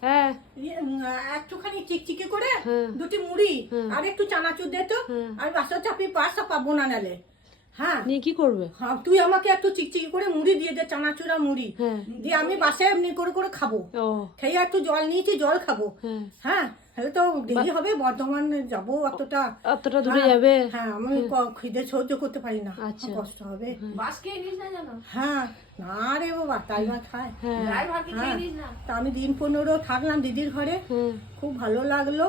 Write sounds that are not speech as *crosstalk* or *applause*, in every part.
হ্যাঁ ইয়ে, একটুখানি চিকচিকি করে হ্যাঁ। দুটি মুড়ি হ্যাঁ। আর একটু চানাচুর দে তো। আর বাসা চাপি পাশা পাবো না নালে হ্যাঁ। নিয়ে কি করবে? হ্যাঁ তুই আমাকে একটু চিকচিকি করে মুড়ি দিয়ে দে চানাচুর মুড়ি। হ্যাঁ। দিয়ে আমি বাসে এমনি করে করে খাব। খেয়ে একটু জল নিয়েছি জল খাব। হ্যাঁ। হ্যাঁ তাহলে তো দেরি হবে বর্ধমান যাব অতটা। অতটা দূরে হ্যাঁ, যাবে? হ্যাঁ আমি খিদে সহ্য করতে পারি না। আচ্ছা। কষ্ট হবে। বাস খেয়ে নিস না জানো হ্যাঁ না রে বাবা তাই বা খায়। হ্যাঁ। ড্রাইভারকে খেয়ে হ্যাঁ। নিস না? তা আমি দিন পনেরো থাকলাম দিদির ঘরে। খুব ভালো লাগল।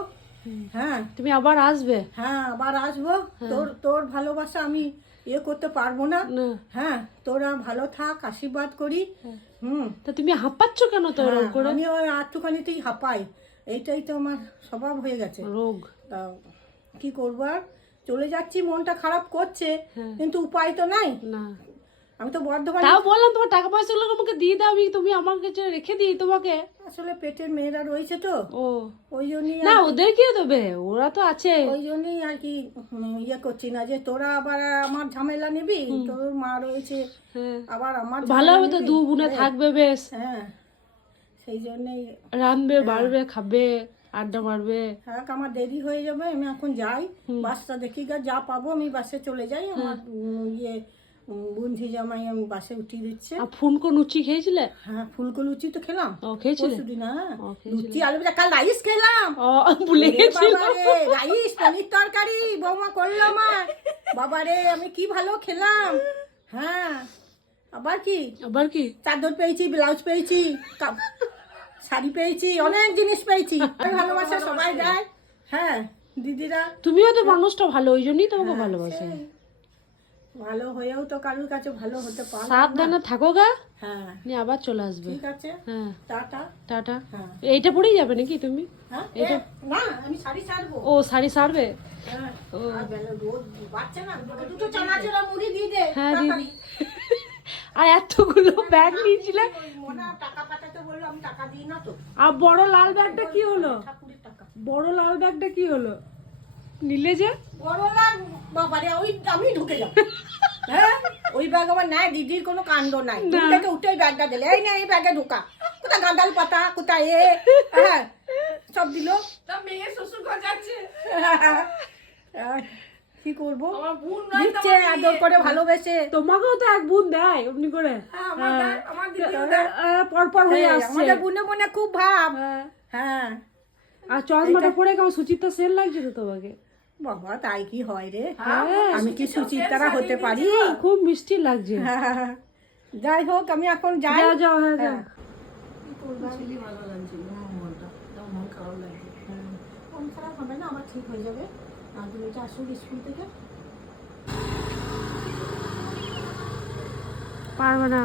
হ্যাঁ। তুমি আবার আসবে? হ্যাঁ আবার আসব। তোর তোর ভালোবাসা আমি ইয়ে করতে পারব না। হ্যাঁ তোরা ভালো থাক আশীর্বাদ করি। হুম। তা তুমি হাঁপাচ্ছ কেন তো ওরকম হ্যাঁ, আমি ওই আটটুখানিতেই হাঁপাই। এইটাই তো আমার স্বভাব হয়ে গেছে। রোগ। তা কি করব আর? চলে যাচ্ছি মনটা খারাপ করছে। হ্যাঁ। কিন্তু উপায় তো নাই। না। আমি তো বর্ধমান তাও বললাম তোমার টাকা পয়সাগুলো আমাকে দিয়ে দাও আমি তুমি আমার কাছে রেখে দিই তোমাকে। আসলে পেটের মেয়েরা রয়েছে তো। ও। ওই জন্যই না ওদের কি দেবে ওরা তো আছে। ওই জন্যই আর কি ইয়ে করছি না যে তোরা আবার আমার ঝামেলা নিবি? তোর মা রয়েছে। হ্যাঁ। আবার আমার ভালো হবে তো দু বোনে থাকবে বেশ। হ্যাঁ। সেই জন্যই রাঁধবে বাড়বে খাবে আড্ডা মারবে। থাক আমার দেরি হয়ে যাবে আমি এখন যাই। বাসটা দেখি যা পাবো আমি বাসে চলে যাই। আমার ইয়ে বন্ধি জামাই আমি বাসে উঠিয়ে দিচ্ছে। আর ফুনকো লুচি খেয়েছিলে? হ্যাঁ ফুলকো লুচি তো খেলাম। ও খেয়েছিলে? পরশুদিন হ্যাঁ। ও, খেয়েছিলে। লুচি আলু ভাজা কাল রাইস খেলাম। ও ভুলে গেছিল। রাইস পনির তরকারি বৌমা করল আমার বাবারে আমি কি ভালো খেলাম। হ্যাঁ আবার কি? আবার কি? চাদর পেয়েছি ব্লাউজ পেয়েছি শাড়ি পেয়েছি অনেক জিনিস পেয়েছি। ভালোবাসা সবাই দেয়। হ্যাঁ দিদিরা। তুমিও তো মানুষটা ভালো ওই জন্যই তোমাকে ভালোবাসে। সেই। ভালো হয়েও তো কারোর কাছে ভালো হতে পারো সাবধানে থাকো গা। হ্যাঁ। নিয়ে আবার চলে আসবে। ঠিক আছে। হ্যাঁ। টাটা। টাটা। হ্যাঁ। এইটা পরেই যাবে নাকি তুমি? হ্যাঁ না আমি শাড়ি ছাড়বো। ও শাড়ি সারবে হ্যাঁ। ও। আর রোদ বাচ্চা না দুটো দুটো চানাচুরা মুড়ি দিয়ে দে হ্যাঁ, দিদি। *laughs* আর এতগুলো ব্যাগ নিয়েছিলে। আর বড় লাল ব্যাগটা কি হলো? বড় লাল ব্যাগটা কি হলো? নিলে যে? বাবারে ওই আমি ঢুকে যাব। হ্যাঁ? ওই ব্যাগ আমার নাই দিদির কোনো কাণ্ড নাই। থেকে উঠে ওই ব্যাগটা দিলে। এই না এই ব্যাগে ঢোকা। কোথায় গাঁদাল পাতা? কোথায় এ? হ্যাঁ? সব দিল। তা মেয়ে শ্বশুর ঘর যাচ্ছে। কি করব? আমার দিচ্ছে আদর করে ভালোবেসে। তোমাকেও তো এক বোন দেয় অমনি করে। হ্যাঁ। আহ, পরপর হয়ে হ্যাঁ, আসছে। আমাদের বুনে বুনে খুব ভাব। হ্যাঁ। হ্যাঁ। আর চশমাটা পরে কেমন সুচিত্রা সেল লাগছে তো তোমাকে? বাবা তাই কি হয় রে? হ্যাঁ, আমি কি সুচিত্রা হতে পারি? খুব মিষ্টি লাগছে। হ্যাঁ, যাই হোক আমি এখন যাই। যাও যাও হ্যাঁ যাও। হ্যাঁ। হ্যাঁ, খারাপ হবে না আবার ঠিক হয়ে যাবে। আর তুমি আসুক স্কুল থেকে। পারবে না।